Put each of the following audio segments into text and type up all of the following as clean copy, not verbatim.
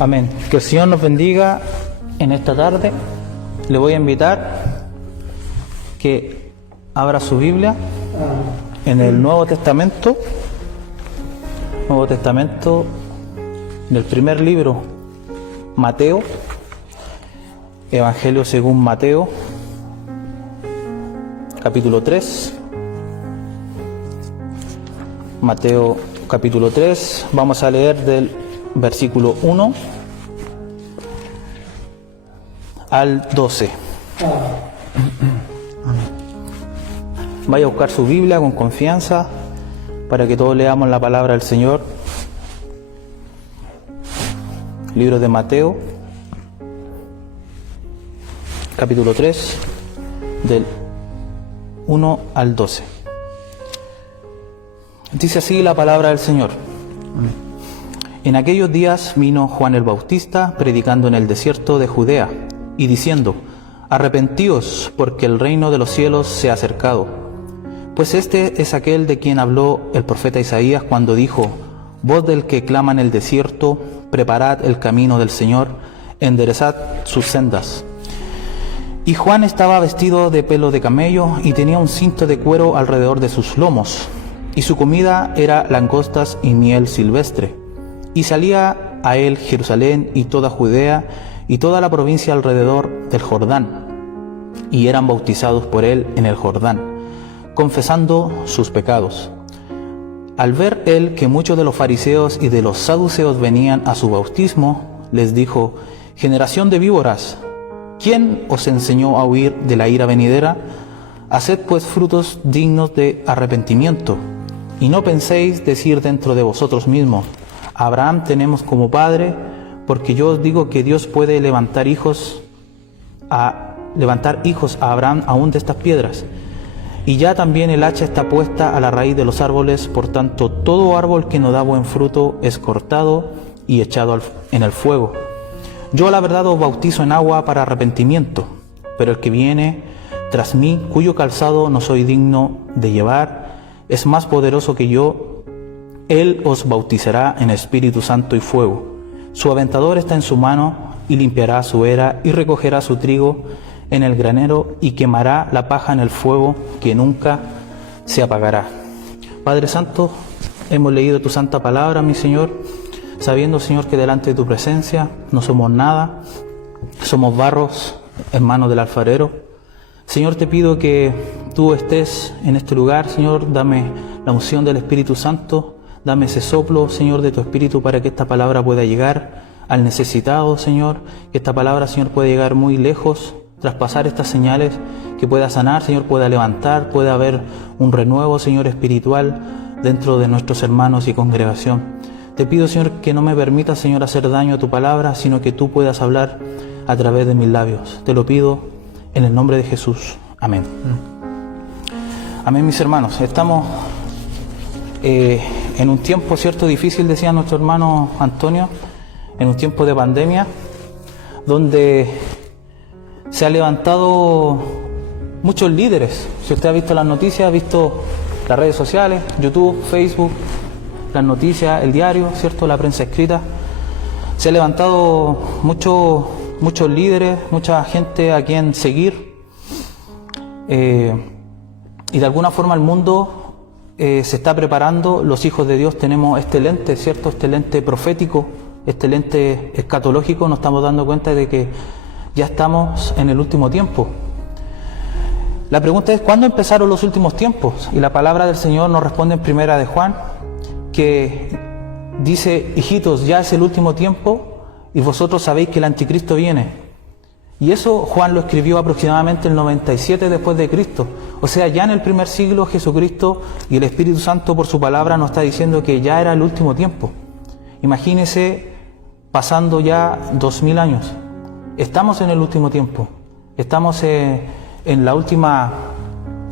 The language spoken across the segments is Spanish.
Amén. Que el Señor nos bendiga en esta tarde. Le voy a invitar que abra su Biblia en el Nuevo Testamento. Nuevo Testamento, en el primer libro, Mateo, Evangelio según Mateo, capítulo 3. Mateo capítulo 3, vamos a leer del versículo 1 al 12. Vaya a buscar su Biblia con confianza para que todos leamos la palabra del Señor. Libro de Mateo, capítulo 3, del 1 al 12. Dice así la palabra del Señor. En aquellos días vino Juan el Bautista predicando en el desierto de Judea y diciendo: arrepentíos, porque el reino de los cielos se ha acercado. Pues este es aquel de quien habló el profeta Isaías cuando dijo: voz del que clama en el desierto, preparad el camino del Señor, enderezad sus sendas. Y Juan estaba vestido de pelo de camello y tenía un cinto de cuero alrededor de sus lomos, y su comida era langostas y miel silvestre. Y salía a él Jerusalén y toda Judea y toda la provincia alrededor del Jordán, y eran bautizados por él en el Jordán, confesando sus pecados. Al ver él que muchos de los fariseos y de los saduceos venían a su bautismo, les dijo: generación de víboras, ¿quién os enseñó a huir de la ira venidera? Haced pues frutos dignos de arrepentimiento, y no penséis decir dentro de vosotros mismos: a Abraham tenemos como padre, porque yo os digo que Dios puede levantar hijos a Abraham aún de estas piedras. Y ya también el hacha está puesta a la raíz de los árboles, por tanto todo árbol que no da buen fruto es cortado y echado en el fuego. Yo a la verdad os bautizo en agua para arrepentimiento, pero el que viene tras mí, cuyo calzado no soy digno de llevar, es más poderoso que yo. Él os bautizará en Espíritu Santo y fuego. Su aventador está en su mano, y limpiará su era y recogerá su trigo en el granero, y quemará la paja en el fuego que nunca se apagará. Padre Santo, hemos leído tu santa palabra, mi Señor, sabiendo, Señor, que delante de tu presencia no somos nada, somos barros en manos del alfarero. Señor, te pido que tú estés en este lugar, Señor, dame la unción del Espíritu Santo, dame ese soplo, Señor, de tu Espíritu para que esta palabra pueda llegar al necesitado, Señor, que esta palabra, Señor, pueda llegar muy lejos, traspasar estas señales, que pueda sanar, Señor, pueda levantar, pueda haber un renuevo, Señor, espiritual dentro de nuestros hermanos y congregación. Te pido, Señor, que no me permitas, Señor, hacer daño a tu palabra, sino que tú puedas hablar a través de mis labios. Te lo pido en el nombre de Jesús. Amén. Amén, mis hermanos. Estamos en un tiempo, cierto, difícil, decía nuestro hermano Antonio, en un tiempo de pandemia, donde se han levantado muchos líderes. Si usted ha visto las noticias, ha visto las redes sociales, YouTube, Facebook, las noticias, el diario, cierto, la prensa escrita, se han levantado muchos líderes, mucha gente a quien seguir, y de alguna forma el mundo se está preparando. Los hijos de Dios tenemos este lente, ¿cierto? Este lente profético, este lente escatológico. Nos estamos dando cuenta de que ya estamos en el último tiempo. La pregunta es: ¿cuándo empezaron los últimos tiempos? Y la palabra del Señor nos responde en Primera de Juan, que dice: hijitos, ya es el último tiempo y vosotros sabéis que el anticristo viene. Y eso Juan lo escribió aproximadamente el 97 después de Cristo. O sea, ya en el primer siglo Jesucristo y el Espíritu Santo por su palabra nos está diciendo que ya era el último tiempo. Imagínense, pasando ya 2000 años. Estamos en el último tiempo. Estamos en la última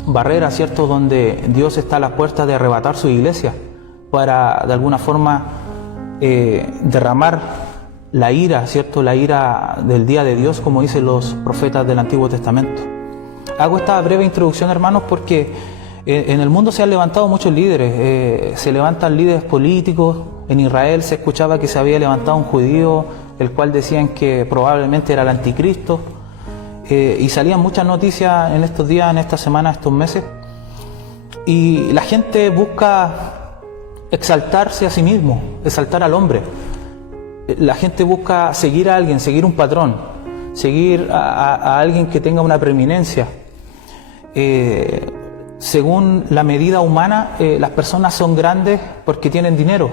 barrera, ¿cierto? Donde Dios está a las puertas de arrebatar su iglesia para, de alguna forma, derramar la ira, ¿cierto? La ira del día de Dios, como dicen los profetas del Antiguo Testamento. Hago esta breve introducción, hermanos, porque en el mundo se han levantado muchos líderes. Se levantan líderes políticos. En Israel se escuchaba que se había levantado un judío el cual decían que probablemente era el anticristo, y salían muchas noticias en estos días, en esta semana, estos meses, y la gente busca exaltarse a sí mismo, exaltar al hombre. La gente busca seguir a alguien, seguir un patrón, seguir a alguien que tenga una preeminencia. Según la medida humana, las personas son grandes porque tienen dinero.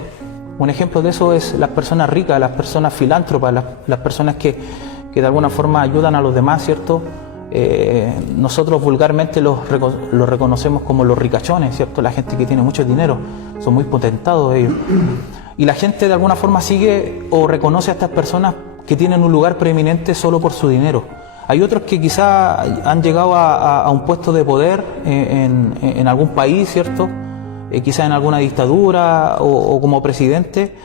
Un ejemplo de eso es las personas ricas, las personas filántropas, las personas que de alguna forma ayudan a los demás, ¿cierto? Nosotros vulgarmente los reconocemos como los ricachones, ¿cierto? La gente que tiene mucho dinero, son muy potentados ellos. Y la gente de alguna forma sigue o reconoce a estas personas que tienen un lugar preeminente solo por su dinero. Hay otros que quizá han llegado a un puesto de poder en algún país, ¿cierto? Quizá en alguna dictadura o como presidente,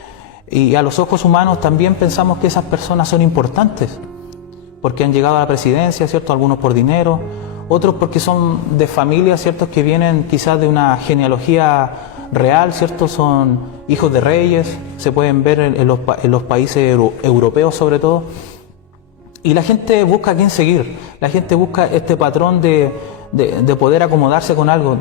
y a los ojos humanos también pensamos que esas personas son importantes porque han llegado a la presidencia, ¿cierto? Algunos por dinero, otros porque son de familias, ¿cierto? Que vienen quizás de una genealogía real, ¿cierto? Son hijos de reyes, se pueden ver en los países europeos sobre todo. Y la gente busca a quién seguir, la gente busca este patrón de poder acomodarse con algo,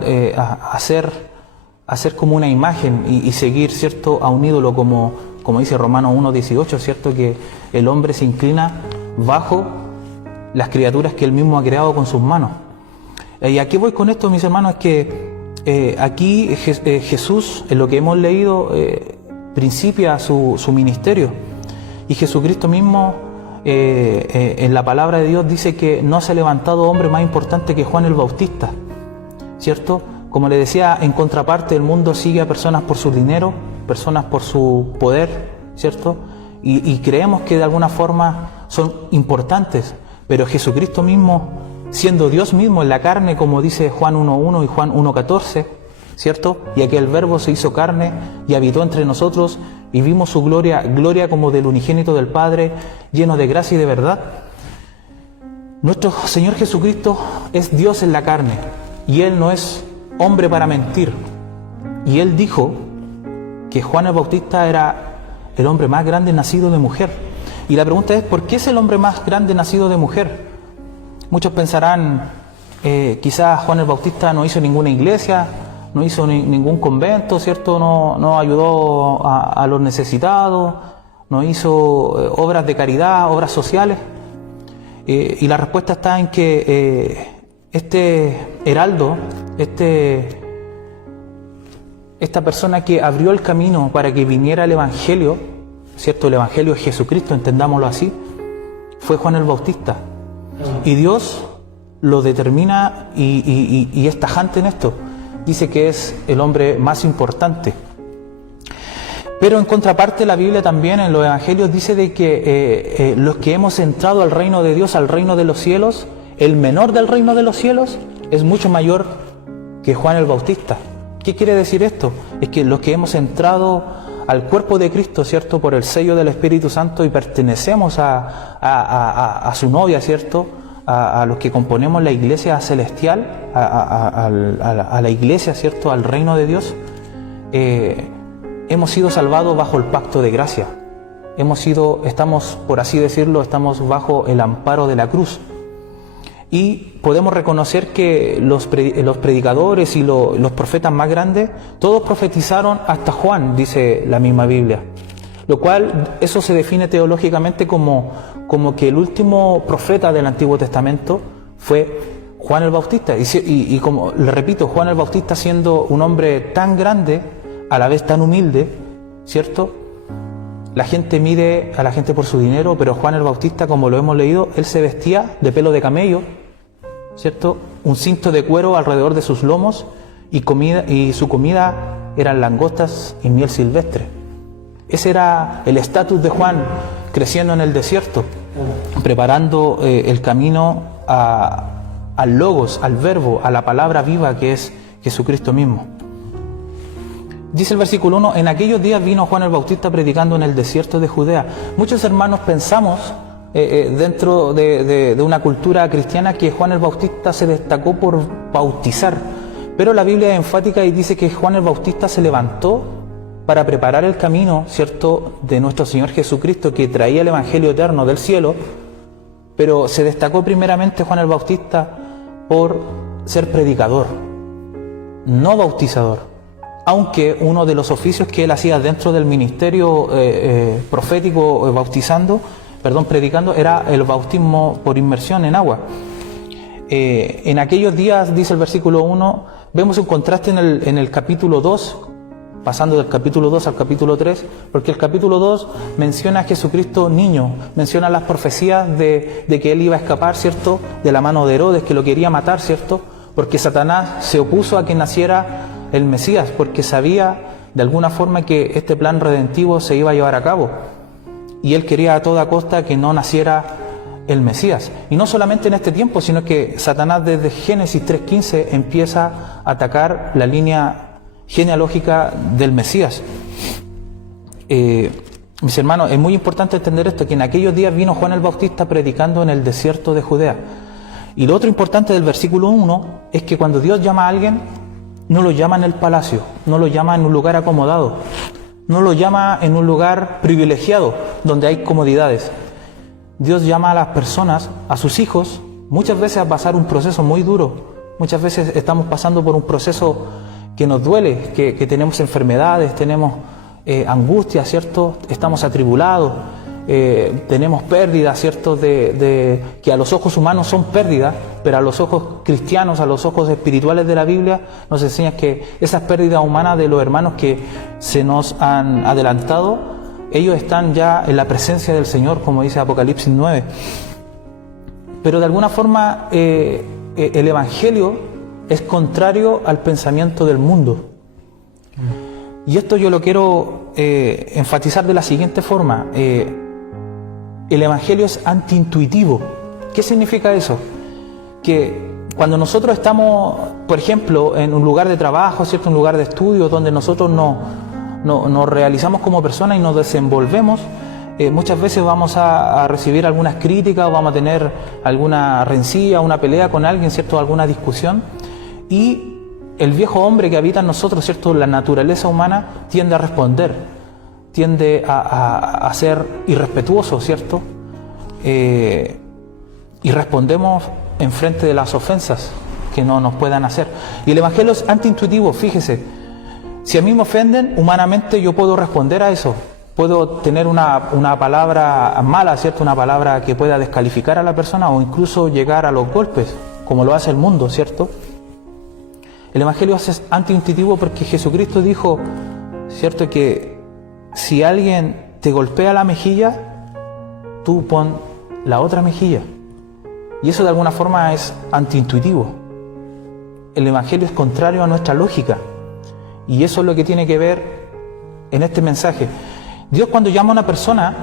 hacer como una imagen y seguir, ¿cierto? A un ídolo como dice Romanos 1:18, ¿cierto? Que el hombre se inclina bajo las criaturas que él mismo ha creado con sus manos. Y aquí voy con esto, mis hermanos, es que aquí Jesús, en lo que hemos leído, principia su ministerio. Y Jesucristo mismo, en la palabra de Dios, dice que no se ha levantado hombre más importante que Juan el Bautista, ¿cierto? Como le decía, en contraparte, el mundo sigue a personas por su dinero, personas por su poder, ¿cierto? Y creemos que de alguna forma son importantes, pero Jesucristo mismo, siendo Dios mismo en la carne, como dice Juan 1:1 y Juan 1:14, ¿cierto? Y aquel verbo se hizo carne y habitó entre nosotros y vimos su gloria, gloria como del unigénito del Padre, lleno de gracia y de verdad. Nuestro Señor Jesucristo es Dios en la carne y Él no es hombre para mentir. Y Él dijo que Juan el Bautista era el hombre más grande nacido de mujer. Y la pregunta es, ¿por qué es el hombre más grande nacido de mujer? Muchos pensarán, quizás Juan el Bautista no hizo ninguna iglesia, no hizo ningún convento, ¿cierto? No ayudó a los necesitados, no hizo obras de caridad, obras sociales. Y la respuesta está en que este heraldo, esta persona que abrió el camino para que viniera el Evangelio, ¿cierto? El Evangelio es Jesucristo, entendámoslo así, fue Juan el Bautista. Y Dios lo determina y es tajante en esto. Dice que es el hombre más importante. Pero en contraparte, la Biblia también en los Evangelios dice de que los que hemos entrado al reino de Dios, al reino de los cielos, el menor del reino de los cielos es mucho mayor que Juan el Bautista. ¿Qué quiere decir esto? Es que los que hemos entrado al cuerpo de Cristo, ¿cierto? Por el sello del Espíritu Santo y pertenecemos a su novia, ¿cierto? A los que componemos la iglesia celestial, a la iglesia, ¿cierto? Al reino de Dios, hemos sido salvados bajo el pacto de gracia. Estamos, por así decirlo, estamos bajo el amparo de la cruz. Y podemos reconocer que los predicadores y los profetas más grandes, todos profetizaron hasta Juan, dice la misma Biblia. Lo cual, eso se define teológicamente como que el último profeta del Antiguo Testamento fue Juan el Bautista. Y como le repito, Juan el Bautista, siendo un hombre tan grande, a la vez tan humilde, ¿cierto? La gente mide a la gente por su dinero, pero Juan el Bautista, como lo hemos leído, él se vestía de pelo de camello, ¿cierto? Un cinto de cuero alrededor de sus lomos y su comida eran langostas y miel silvestre. Ese era el estatus de Juan, creciendo en el desierto, preparando el camino al Logos, al Verbo, a la palabra viva que es Jesucristo mismo. Dice el versículo 1, en aquellos días vino Juan el Bautista predicando en el desierto de Judea. Muchos hermanos pensamos dentro de una cultura cristiana que Juan el Bautista se destacó por bautizar, pero la Biblia es enfática y dice que Juan el Bautista se levantó para preparar el camino, ¿cierto?, de nuestro Señor Jesucristo, que traía el Evangelio eterno del cielo, pero se destacó primeramente Juan el Bautista por ser predicador, no bautizador. Aunque uno de los oficios que él hacía dentro del ministerio profético predicando, era el bautismo por inmersión en agua. En aquellos días, dice el versículo 1, vemos un contraste en el capítulo 2, pasando del capítulo 2 al capítulo 3, porque el capítulo 2 menciona a Jesucristo niño, menciona las profecías de que él iba a escapar, ¿cierto?, de la mano de Herodes, que lo quería matar, ¿cierto?, porque Satanás se opuso a que naciera el Mesías, porque sabía de alguna forma que este plan redentivo se iba a llevar a cabo, y él quería a toda costa que no naciera el Mesías. Y no solamente en este tiempo, sino que Satanás desde Génesis 3:15 empieza a atacar la línea genealógica del Mesías. Mis hermanos, es muy importante entender esto, que en aquellos días vino Juan el Bautista predicando en el desierto de Judea. Y lo otro importante del versículo 1 es que cuando Dios llama a alguien, no lo llama en el palacio, no lo llama en un lugar acomodado, no lo llama en un lugar privilegiado, donde hay comodidades. Dios llama a las personas, a sus hijos, muchas veces a pasar un proceso muy duro. Muchas veces estamos pasando por un proceso que nos duele, que tenemos enfermedades, tenemos angustia, ¿cierto? Estamos atribulados, tenemos pérdidas, ¿cierto? Que a los ojos humanos son pérdidas, pero a los ojos cristianos, a los ojos espirituales de la Biblia, nos enseña que esas pérdidas humanas de los hermanos que se nos han adelantado, ellos están ya en la presencia del Señor, como dice Apocalipsis 9. Pero de alguna forma el Evangelio es contrario al pensamiento del mundo. Y esto yo lo quiero enfatizar de la siguiente forma. El Evangelio es antiintuitivo. ¿Qué significa eso? Que cuando nosotros estamos, por ejemplo, en un lugar de trabajo, ¿cierto?, un lugar de estudio, donde nosotros nos realizamos como personas y nos desenvolvemos, muchas veces vamos a recibir algunas críticas, vamos a tener alguna rencilla, una pelea con alguien, ¿cierto?, alguna discusión, y el viejo hombre que habita en nosotros, ¿cierto?, la naturaleza humana, tiende a responder, tiende a ser irrespetuoso, ¿cierto? Y respondemos en frente de las ofensas que no nos puedan hacer. Y el Evangelio es antiintuitivo, fíjese. Si a mí me ofenden, humanamente yo puedo responder a eso. Puedo tener una palabra mala, ¿cierto?, una palabra que pueda descalificar a la persona o incluso llegar a los golpes, como lo hace el mundo, ¿cierto? El Evangelio es antiintuitivo porque Jesucristo dijo, ¿cierto?, que si alguien te golpea la mejilla, tú pon la otra mejilla. Y eso de alguna forma es antiintuitivo. El Evangelio es contrario a nuestra lógica. Y eso es lo que tiene que ver en este mensaje. Dios, cuando llama a una persona,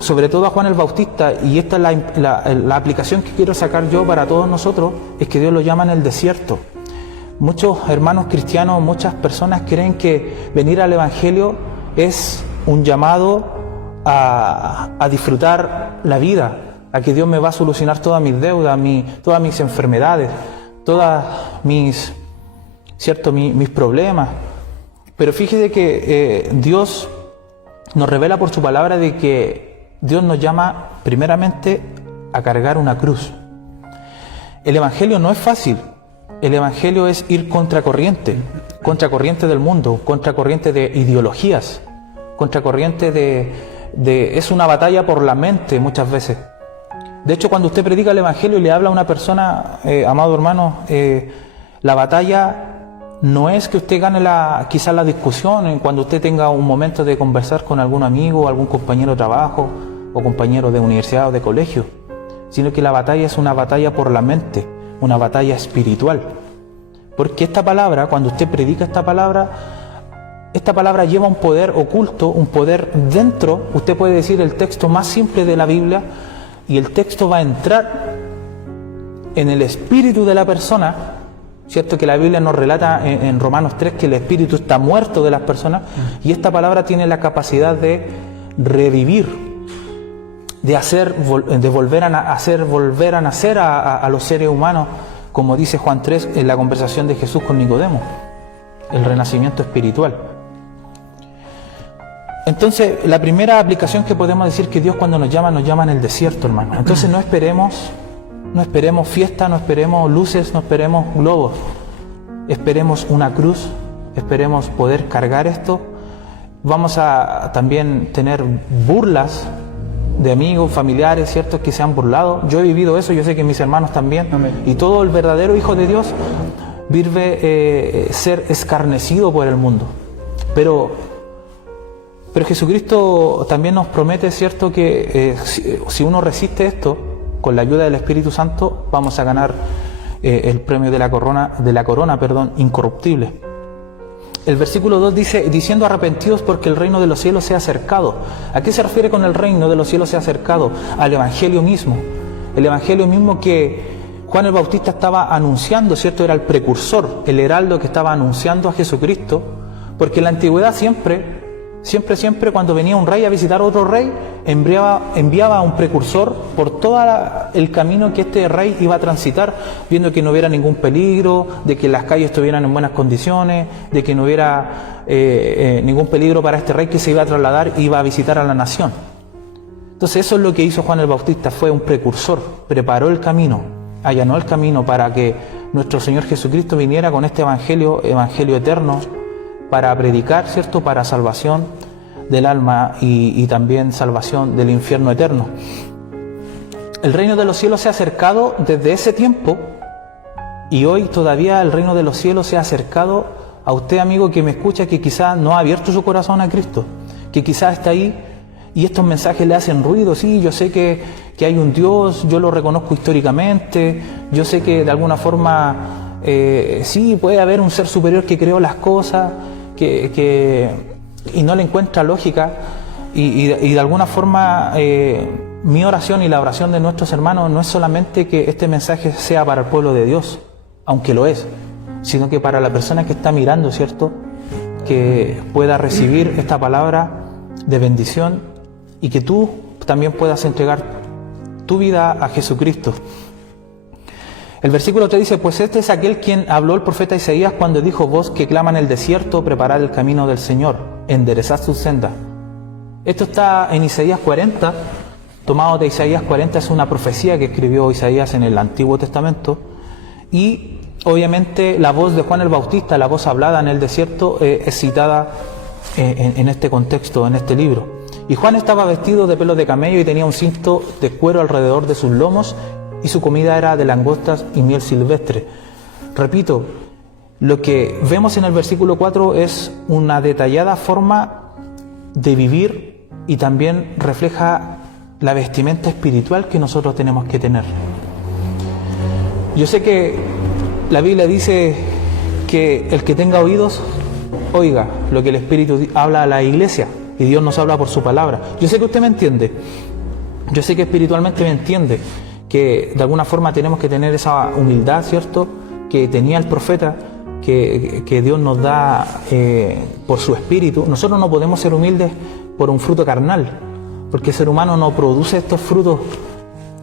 sobre todo a Juan el Bautista, y esta es la aplicación que quiero sacar yo para todos nosotros, es que Dios lo llama en el desierto. Muchos hermanos cristianos, muchas personas creen que venir al Evangelio es un llamado a disfrutar la vida, a que Dios me va a solucionar todas mis deudas, todas mis enfermedades, todas mis problemas. Pero fíjese que Dios nos revela por su palabra de que Dios nos llama primeramente a cargar una cruz. El Evangelio no es fácil. El Evangelio es ir contracorriente del mundo, contracorriente de ideologías, contracorriente es una batalla por la mente muchas veces. De hecho, cuando usted predica el Evangelio y le habla a una persona, amado hermano, la batalla no es que usted gane quizás la discusión, cuando usted tenga un momento de conversar con algún amigo, algún compañero de trabajo o compañero de universidad o de colegio, sino que la batalla es una batalla por la mente, una batalla espiritual. Porque esta palabra, cuando usted predica esta palabra lleva un poder oculto, un poder dentro. Usted puede decir el texto más simple de la Biblia y el texto va a entrar en el espíritu de la persona, ¿cierto? Que la Biblia nos relata en Romanos 3 que el espíritu está muerto de las personas, y esta palabra tiene la capacidad de revivir, de volver a nacer a los seres humanos, como dice Juan 3 en la conversación de Jesús con Nicodemo, el renacimiento espiritual. Entonces, la primera aplicación que podemos decir que Dios cuando nos llama en el desierto, hermano. Entonces no esperemos fiesta, no esperemos luces, no esperemos globos. Esperemos una cruz, esperemos poder cargar esto. Vamos a también tener burlas de amigos, familiares, ¿cierto?, que se han burlado. Yo he vivido eso, yo sé que mis hermanos también. Amén. Y todo el verdadero hijo de Dios vive ser escarnecido por el mundo. Pero Jesucristo también nos promete, ¿cierto?, que si uno resiste esto, con la ayuda del Espíritu Santo, vamos a ganar el premio de la corona, incorruptible. El versículo 2 dice, diciendo arrepentidos porque el reino de los cielos se ha acercado. ¿A qué se refiere con el reino de los cielos se ha acercado? Al Evangelio mismo. El Evangelio mismo que Juan el Bautista estaba anunciando, ¿cierto? Era el precursor, el heraldo que estaba anunciando a Jesucristo, porque en la antigüedad siempre cuando venía un rey a visitar a otro rey, enviaba a un precursor por todo el camino que este rey iba a transitar, viendo que no hubiera ningún peligro, de que las calles estuvieran en buenas condiciones, de que no hubiera ningún peligro para este rey que se iba a trasladar e iba a visitar a la nación. Entonces eso es lo que hizo Juan el Bautista, fue un precursor, preparó el camino, allanó el camino para que nuestro Señor Jesucristo viniera con este evangelio eterno, para predicar, ¿cierto?, para salvación del alma y también salvación del infierno eterno. El reino de los cielos se ha acercado desde ese tiempo y hoy todavía el reino de los cielos se ha acercado a usted, amigo, que me escucha, que quizás no ha abierto su corazón a Cristo, que quizás está ahí y estos mensajes le hacen ruido. Sí, yo sé que hay un Dios, yo lo reconozco históricamente, yo sé que de alguna forma sí puede haber un ser superior que creó las cosas, y no le encuentra lógica y de alguna forma mi oración y la oración de nuestros hermanos no es solamente que este mensaje sea para el pueblo de Dios, aunque lo es, sino que para la persona que está mirando, ¿cierto?, que pueda recibir esta palabra de bendición y que tú también puedas entregar tu vida a Jesucristo. El versículo 3 dice, pues este es aquel quien habló el profeta Isaías cuando dijo, voz que clama en el desierto, preparad el camino del Señor, enderezad sus sendas. Esto está en Isaías 40, tomado de Isaías 40, es una profecía que escribió Isaías en el Antiguo Testamento, y obviamente la voz de Juan el Bautista, la voz hablada en el desierto, es citada en este contexto, en este libro. Y Juan estaba vestido de pelos de camello y tenía un cinto de cuero alrededor de sus lomos, y su comida era de langostas y miel silvestre. Repito, lo que vemos en el versículo 4 es una detallada forma de vivir y también refleja la vestimenta espiritual que nosotros tenemos que tener. Yo sé que la Biblia dice que el que tenga oídos, oiga lo que el Espíritu habla a la iglesia, y Dios nos habla por su palabra. Yo sé que usted me entiende, yo sé que espiritualmente me entiende, que de alguna forma tenemos que tener esa humildad, ¿cierto?, que tenía el profeta, que Dios nos da por su espíritu. Nosotros no podemos ser humildes por un fruto carnal, porque el ser humano no produce estos frutos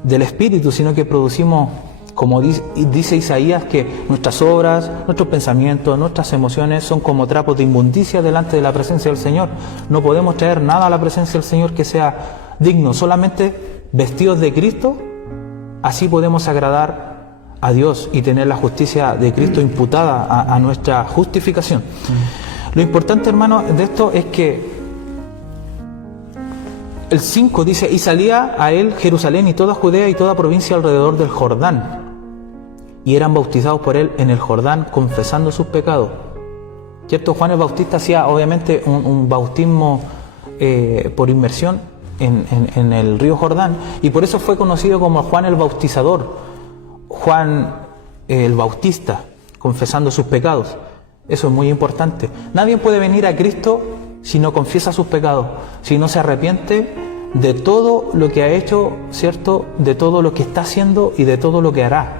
del espíritu, sino que producimos, como dice Isaías, que nuestras obras, nuestros pensamientos, nuestras emociones son como trapos de inmundicia delante de la presencia del Señor. No podemos traer nada a la presencia del Señor que sea digno, solamente vestidos de Cristo. Así podemos agradar a Dios y tener la justicia de Cristo imputada a nuestra justificación. Lo importante, hermano, de esto es que el 5 dice, y salía a él Jerusalén y toda Judea y toda provincia alrededor del Jordán, y eran bautizados por él en el Jordán, confesando sus pecados. ¿Cierto? Juan el Bautista hacía obviamente un bautismo por inmersión en el río Jordán, y por eso fue conocido como Juan el Bautizador, Juan el Bautista, confesando sus pecados. Eso es muy importante. Nadie puede venir a Cristo si no confiesa sus pecados, si no se arrepiente de todo lo que ha hecho, ¿cierto?, de todo lo que está haciendo y de todo lo que hará.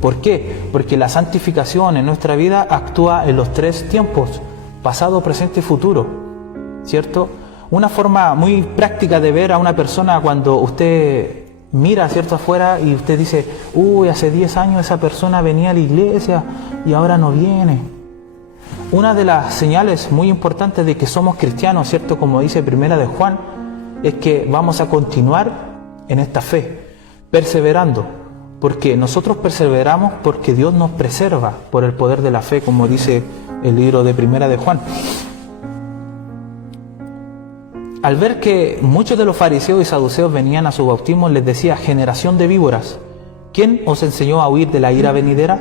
¿Por qué? Porque la santificación en nuestra vida actúa en los 3 tiempos, pasado, presente y futuro, ¿cierto? Una forma muy práctica de ver a una persona cuando usted mira, ¿cierto?, afuera y usted dice, uy, hace 10 años esa persona venía a la iglesia y ahora no viene. una de las señales muy importantes de que somos cristianos, ¿cierto? Como dice Primera de Juan, es que vamos a continuar en esta fe, perseverando, porque nosotros perseveramos porque Dios nos preserva por el poder de la fe, como dice el libro de Primera de Juan. Al ver que muchos de los fariseos y saduceos venían a su bautismo, les decía: generación de víboras, ¿quién os enseñó a huir de la ira venidera?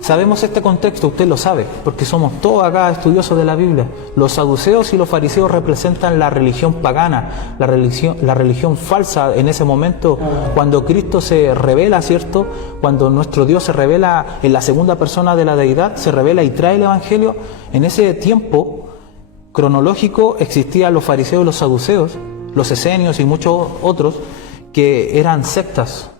Sabemos este contexto, usted lo sabe, porque somos todos acá estudiosos de la Biblia. Los saduceos y los fariseos representan la religión pagana, la religión falsa en ese momento, cuando Cristo se revela, ¿cierto? Cuando nuestro Dios se revela en la segunda persona de la deidad, se revela y trae el Evangelio. En ese tiempo cronológico existían los fariseos y los saduceos, los esenios y muchos otros, que eran sectas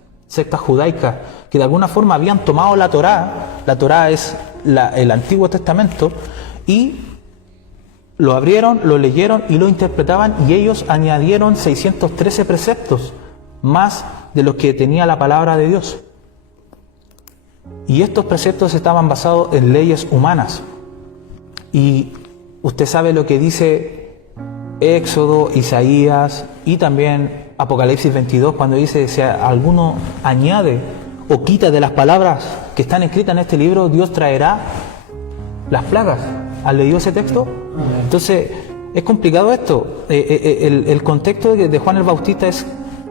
judaicas, que de alguna forma habían tomado la Torá. La Torá es el Antiguo Testamento, y lo abrieron, lo leyeron y lo interpretaban, y ellos añadieron 613 preceptos más de los que tenía la palabra de Dios. Y estos preceptos estaban basados en leyes humanas. Y usted sabe lo que dice Éxodo, Isaías y también Apocalipsis 22, cuando dice: si alguno añade o quita de las palabras que están escritas en este libro, Dios traerá las plagas. ¿Has leído ese texto? Entonces, es complicado esto. El contexto de Juan el Bautista es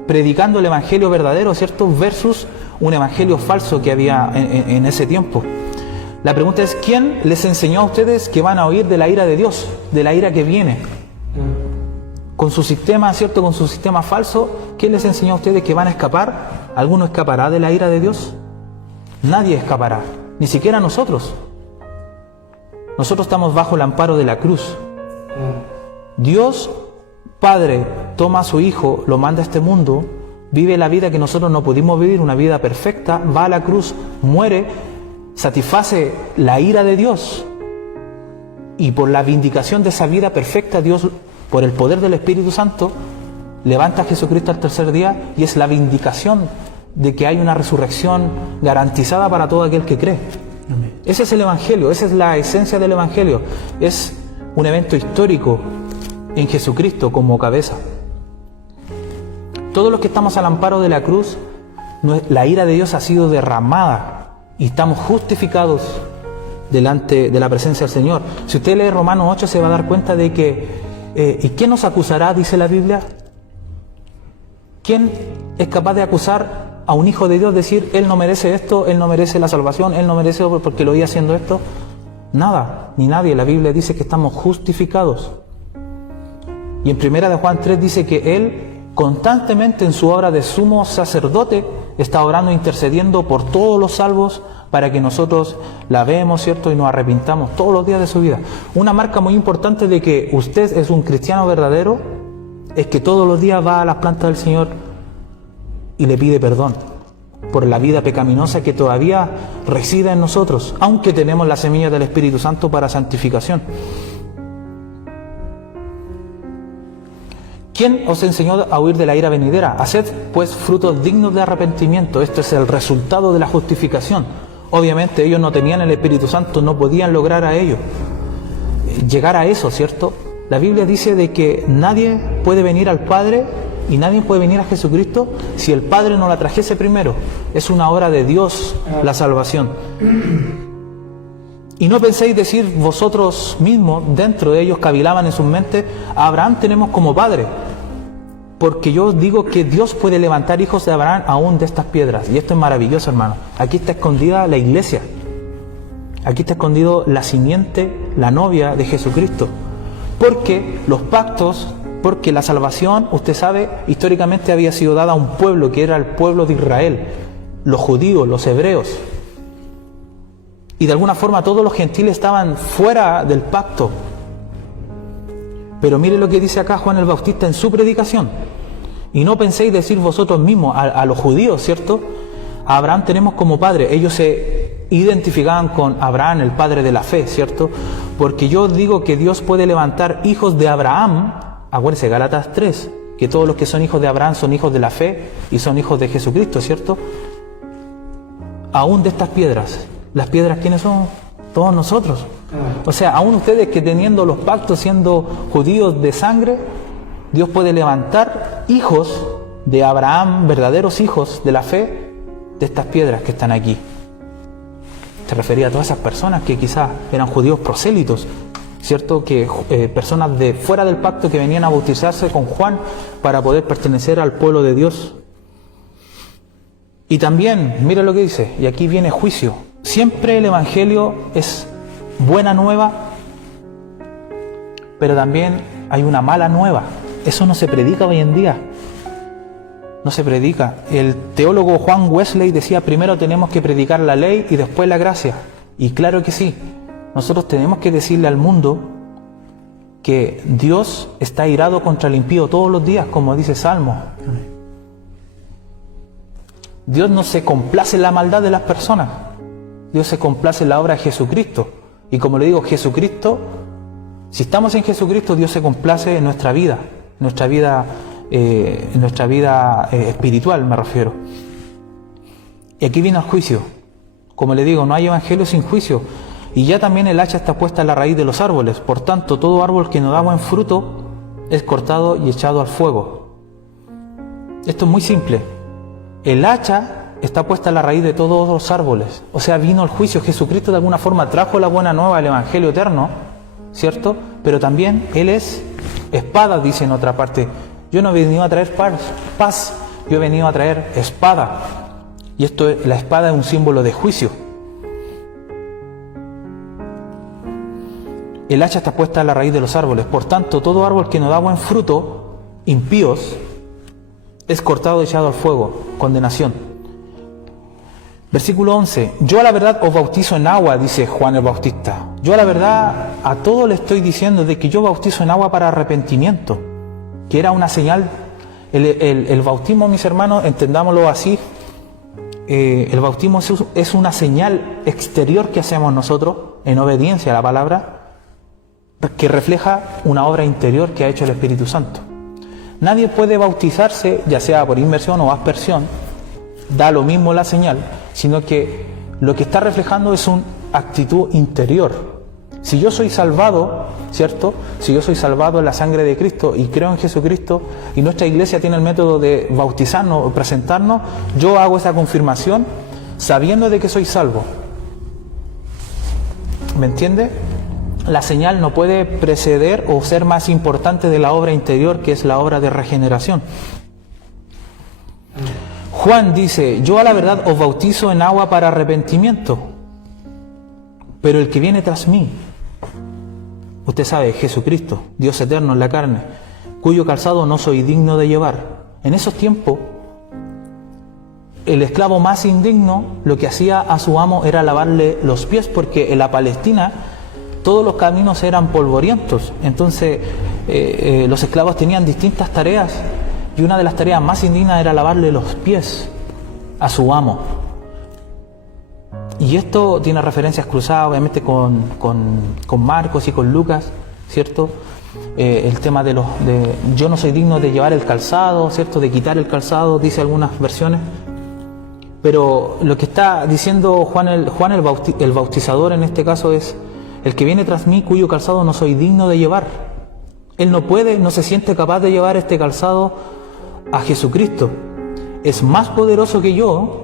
predicando el evangelio verdadero, ¿cierto?, versus un evangelio falso que había en ese tiempo. La pregunta es: ¿quién les enseñó a ustedes que van a huir de la ira de Dios, de la ira que viene? Con su sistema, ¿cierto?, con su sistema falso, ¿quién les enseñó a ustedes que van a escapar? ¿Alguno escapará de la ira de Dios? Nadie escapará, ni siquiera nosotros. Nosotros estamos bajo el amparo de la cruz. Dios Padre toma a su Hijo, lo manda a este mundo, vive la vida que nosotros no pudimos vivir, una vida perfecta, va a la cruz, muere, satisface la ira de Dios, y por la vindicación de esa vida perfecta, Dios, por el poder del Espíritu Santo, levanta a Jesucristo al tercer día, y es la vindicación de que hay una resurrección garantizada para todo aquel que cree. Amén. Ese es el Evangelio, esa es la esencia del Evangelio. Es un evento histórico en Jesucristo como cabeza. Todos los que estamos al amparo de la cruz, la ira de Dios ha sido derramada y estamos justificados delante de la presencia del Señor. Si usted lee Romanos 8, se va a dar cuenta de que ¿y quién nos acusará?, dice la Biblia. ¿Quién es capaz de acusar a un hijo de Dios, decir: él no merece esto, él no merece la salvación, él no merece porque lo vi haciendo esto? Nada, ni nadie. La Biblia dice que estamos justificados. Y en Primera de Juan 3 dice que él constantemente en su obra de sumo sacerdote está orando e intercediendo por todos los salvos, para que nosotros la vemos, ¿cierto?, y nos arrepintamos todos los días de su vida. Una marca muy importante de que usted es un cristiano verdadero es que todos los días va a las plantas del Señor y le pide perdón por la vida pecaminosa que todavía reside en nosotros, aunque tenemos la semilla del Espíritu Santo para santificación. ¿Quién os enseñó a huir de la ira venidera? Haced pues frutos dignos de arrepentimiento. Esto es el resultado de la justificación. Obviamente ellos no tenían el Espíritu Santo, no podían lograr a ello, llegar a eso, ¿cierto? La Biblia dice de que nadie puede venir al Padre y nadie puede venir a Jesucristo si el Padre no la trajese primero. Es una obra de Dios la salvación. Y no penséis decir vosotros mismos, dentro de ellos cavilaban en sus mentes: a Abraham tenemos como padre. Porque yo os digo que Dios puede levantar hijos de Abraham aún de estas piedras. Y esto es maravilloso, hermano. Aquí está escondida la iglesia. Aquí está escondido la simiente, la novia de Jesucristo. Porque los pactos, porque la salvación, usted sabe, históricamente había sido dada a un pueblo que era el pueblo de Israel. Los judíos, los hebreos. Y de alguna forma todos los gentiles estaban fuera del pacto. Pero mire lo que dice acá Juan el Bautista en su predicación: y no penséis decir vosotros mismos, a los judíos, ¿cierto?, a Abraham tenemos como padre. Ellos se identificaban con Abraham, el padre de la fe, ¿cierto? Porque yo digo que Dios puede levantar hijos de Abraham. Acuérdense, Gálatas 3, que todos los que son hijos de Abraham son hijos de la fe y son hijos de Jesucristo, ¿cierto? Aún de estas piedras. ¿Las piedras quiénes son? Todos nosotros. O sea, aún ustedes que teniendo los pactos, siendo judíos de sangre, Dios puede levantar hijos de Abraham, verdaderos hijos de la fe, de estas piedras que están aquí. Se refería a todas esas personas que quizás eran judíos prosélitos, ¿cierto? Que personas de fuera del pacto que venían a bautizarse con Juan para poder pertenecer al pueblo de Dios. Y también, mira lo que dice, y aquí viene juicio. Siempre el Evangelio es buena nueva, pero también hay una mala nueva. Eso no se predica hoy en día. No se predica. El teólogo Juan Wesley decía, primero tenemos que predicar la ley y después la gracia. Y claro que sí. Nosotros tenemos que decirle al mundo que Dios está airado contra el impío todos los días, como dice Salmo. Dios no se complace en la maldad de las personas. Dios se complace en la obra de Jesucristo. Y como le digo, Jesucristo, si estamos en Jesucristo, Dios se complace en nuestra vida espiritual, me refiero. Y aquí viene el juicio. Como le digo, no hay evangelio sin juicio. Y ya también el hacha está puesta en la raíz de los árboles. Por tanto, todo árbol que no da buen fruto es cortado y echado al fuego. Esto es muy simple. El hacha está puesta en la raíz de todos los árboles. O sea, vino el juicio. Jesucristo de alguna forma trajo la buena nueva, el evangelio eterno, ¿cierto? Pero también Él es espada, dice en otra parte. Yo no he venido a traer paz, yo he venido a traer espada. Y esto, la espada es un símbolo de juicio. El hacha está puesta en la raíz de los árboles. Por tanto, todo árbol que no da buen fruto, impíos, es cortado y echado al fuego, condenación. Versículo 11. Yo a la verdad os bautizo en agua, dice Juan el Bautista. Yo a la verdad a todos le estoy diciendo de que yo bautizo en agua para arrepentimiento, que era una señal. El bautismo, mis hermanos, entendámoslo así, el bautismo es una señal exterior que hacemos nosotros en obediencia a la palabra, que refleja una obra interior que ha hecho el Espíritu Santo. Nadie puede bautizarse, ya sea por inmersión o aspersión, da lo mismo la señal, sino que lo que está reflejando es una actitud interior. Si yo soy salvado, ¿cierto? Si yo soy salvado en la sangre de Cristo y creo en Jesucristo, y nuestra iglesia tiene el método de bautizarnos o presentarnos, yo hago esa confirmación sabiendo de que soy salvo. ¿Me entiende? La señal no puede preceder o ser más importante de la obra interior, que es la obra de regeneración. Juan dice, yo a la verdad os bautizo en agua para arrepentimiento, pero el que viene tras mí, usted sabe, Jesucristo, Dios eterno en la carne, cuyo calzado no soy digno de llevar. En esos tiempos, el esclavo más indigno lo que hacía a su amo era lavarle los pies, porque en la Palestina todos los caminos eran polvorientos. Entonces los esclavos tenían distintas tareas, y una de las tareas más indignas era lavarle los pies a su amo. Y esto tiene referencias cruzadas, obviamente, con Marcos y con Lucas, ¿cierto? El tema de yo no soy digno de llevar el calzado, ¿cierto? De quitar el calzado, dice algunas versiones. Pero lo que está diciendo Juan el bautizador en este caso es, el que viene tras mí, cuyo calzado no soy digno de llevar. Él no puede, no se siente capaz de llevar este calzado a Jesucristo. Es más poderoso que yo.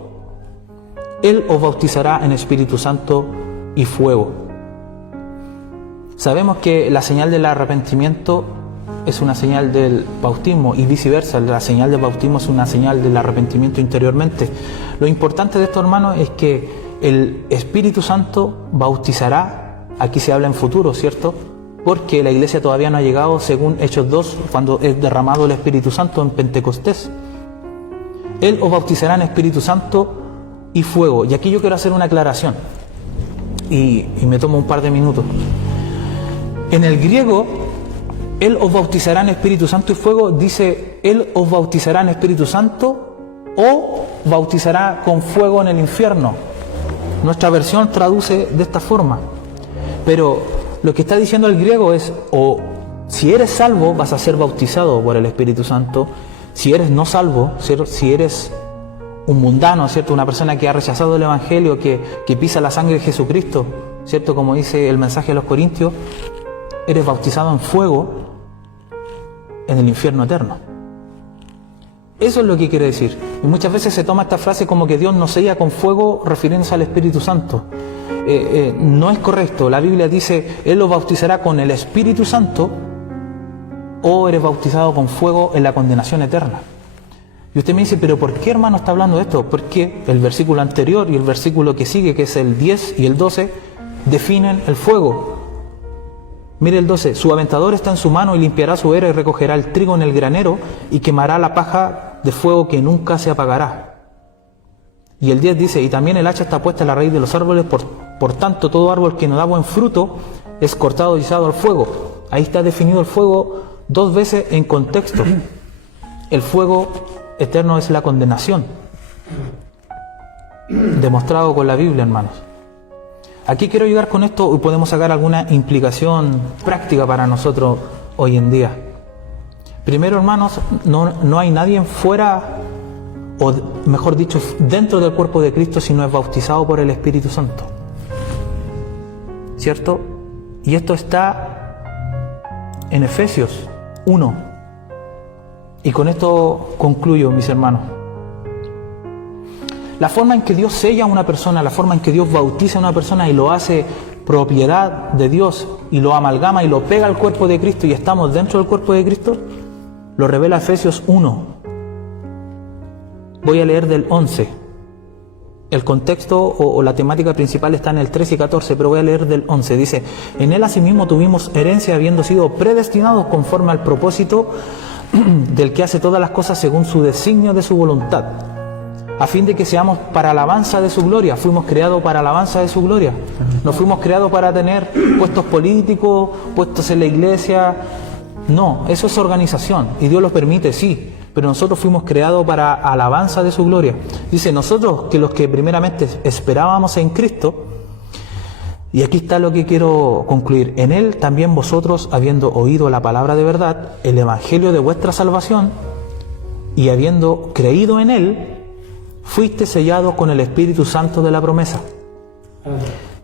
Él os bautizará en Espíritu Santo y fuego. Sabemos que la señal del arrepentimiento es una señal del bautismo y viceversa. La señal del bautismo es una señal del arrepentimiento interiormente. Lo importante de esto, hermanos, es que el Espíritu Santo bautizará. Aquí se habla en futuro, ¿cierto? Porque la iglesia todavía no ha llegado, según Hechos 2, cuando es derramado el Espíritu Santo en Pentecostés. Él os bautizará en Espíritu Santo y fuego. Y aquí yo quiero hacer una aclaración, y me tomo un par de minutos. En el griego, Él os bautizará en Espíritu Santo y fuego, dice, Él os bautizará en Espíritu Santo o bautizará con fuego en el infierno. Nuestra versión traduce de esta forma. Pero lo que está diciendo el griego es, o si eres salvo vas a ser bautizado por el Espíritu Santo, si eres no salvo, si eres un mundano, ¿cierto? Una persona que ha rechazado el Evangelio, que pisa la sangre de Jesucristo, ¿cierto? Como dice el mensaje a los Corintios, eres bautizado en fuego en el infierno eterno. Eso es lo que quiere decir. Y muchas veces se toma esta frase como que Dios nos sella con fuego refiriéndose al Espíritu Santo. No es correcto. La Biblia dice, Él los bautizará con el Espíritu Santo, o eres bautizado con fuego en la condenación eterna. Y usted me dice, pero ¿por qué, hermano, está hablando de esto? Porque el versículo anterior y el versículo que sigue, que es el 10 y el 12, definen el fuego. Mire el 12, su aventador está en su mano y limpiará su era y recogerá el trigo en el granero y quemará la paja de fuego que nunca se apagará. Y el 10 dice, y también el hacha está puesta en la raíz de los árboles, por tanto todo árbol que no da buen fruto es cortado y echado al fuego. Ahí está definido el fuego 2 veces en contexto. El fuego eterno es la condenación, demostrado con la Biblia, hermanos. Aquí quiero llegar con esto y podemos sacar alguna implicación práctica para nosotros hoy en día. Primero, hermanos, no hay nadie fuera, o mejor dicho, dentro del cuerpo de Cristo si no es bautizado por el Espíritu Santo, ¿cierto? Y esto está en Efesios 1. Y con esto concluyo, mis hermanos. La forma en que Dios sella a una persona, la forma en que Dios bautiza a una persona y lo hace propiedad de Dios y lo amalgama y lo pega al cuerpo de Cristo y estamos dentro del cuerpo de Cristo, lo revela Efesios 1. Voy a leer del 11. El contexto o la temática principal está en el 13 y 14, pero voy a leer del 11. Dice, en Él asimismo tuvimos herencia habiendo sido predestinados conforme al propósito del que hace todas las cosas según su designio de su voluntad, a fin de que seamos para alabanza de su gloria. Fuimos creados para alabanza de su gloria. No fuimos creados para tener puestos políticos, puestos en la iglesia. No, eso es organización y Dios lo permite, sí, pero nosotros fuimos creados para alabanza de su gloria. Dice, nosotros que los que primeramente esperábamos en Cristo, y aquí está lo que quiero concluir, en Él también vosotros, habiendo oído la palabra de verdad, el evangelio de vuestra salvación, y habiendo creído en Él, fuiste sellados con el Espíritu Santo de la promesa,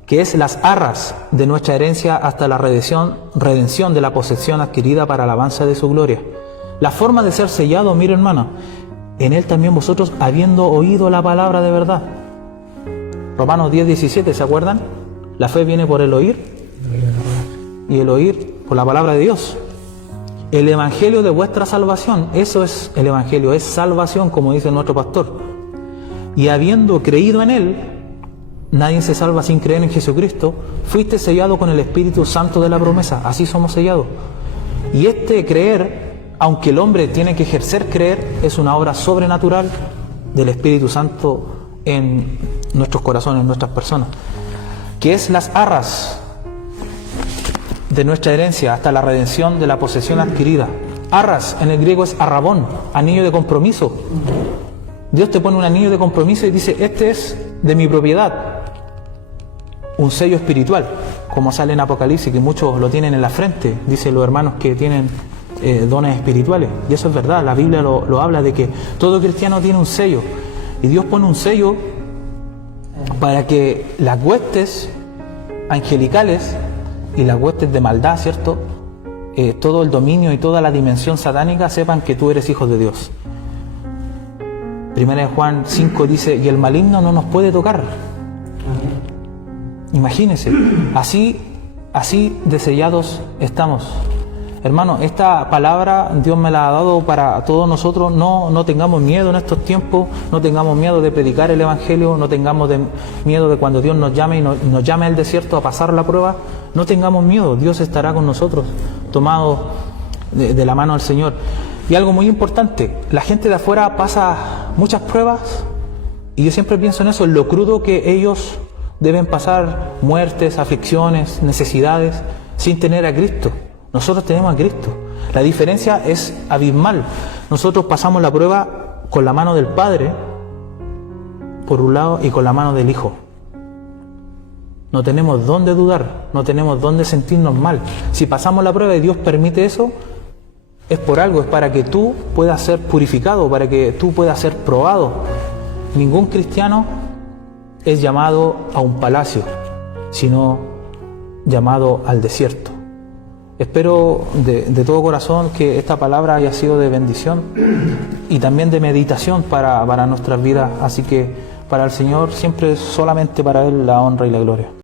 que es las arras de nuestra herencia hasta la redención de la posesión adquirida para alabanza de su gloria. La forma de ser sellado, mire, hermano, en Él también vosotros, habiendo oído la palabra de verdad. Romanos 10:17, ¿se acuerdan? La fe viene por el oír y el oír por la palabra de Dios. El evangelio de vuestra salvación, eso es el evangelio, es salvación, como dice nuestro pastor. Y habiendo creído en Él, nadie se salva sin creer en Jesucristo, fuiste sellado con el Espíritu Santo de la promesa, así somos sellados. Y este creer, aunque el hombre tiene que ejercer creer, es una obra sobrenatural del Espíritu Santo en nuestros corazones, en nuestras personas, que es las arras de nuestra herencia hasta la redención de la posesión adquirida. Arras en el griego es arrabón, anillo de compromiso. Dios te pone un anillo de compromiso y dice, este es de mi propiedad. Un sello espiritual, como sale en Apocalipsis, que muchos lo tienen en la frente, dicen los hermanos que tienen dones espirituales. Y eso es verdad, la Biblia lo habla de que todo cristiano tiene un sello. Y Dios pone un sello para que las huestes angelicales y las huestes de maldad, ¿cierto? Todo el dominio y toda la dimensión satánica sepan que tú eres hijo de Dios. Primera de Juan 5 dice, y el maligno no nos puede tocar. Imagínense, así de sellados estamos. Hermano, esta palabra Dios me la ha dado para todos nosotros. No tengamos miedo en estos tiempos, no tengamos miedo de predicar el Evangelio, no tengamos miedo de cuando Dios nos llame y nos llame al desierto a pasar la prueba. No tengamos miedo, Dios estará con nosotros, tomados de la mano del Señor. Y algo muy importante, la gente de afuera pasa muchas pruebas y yo siempre pienso en eso, en lo crudo que ellos deben pasar, muertes, aflicciones, necesidades, sin tener a Cristo. Nosotros tenemos a Cristo. La diferencia es abismal. Nosotros pasamos la prueba con la mano del Padre, por un lado, y con la mano del Hijo. No tenemos dónde dudar, no tenemos dónde sentirnos mal. Si pasamos la prueba y Dios permite eso, es por algo, es para que tú puedas ser purificado, para que tú puedas ser probado. Ningún cristiano es llamado a un palacio, sino llamado al desierto. Espero de todo corazón que esta palabra haya sido de bendición y también de meditación para nuestras vidas. Así que para el Señor siempre solamente para Él la honra y la gloria.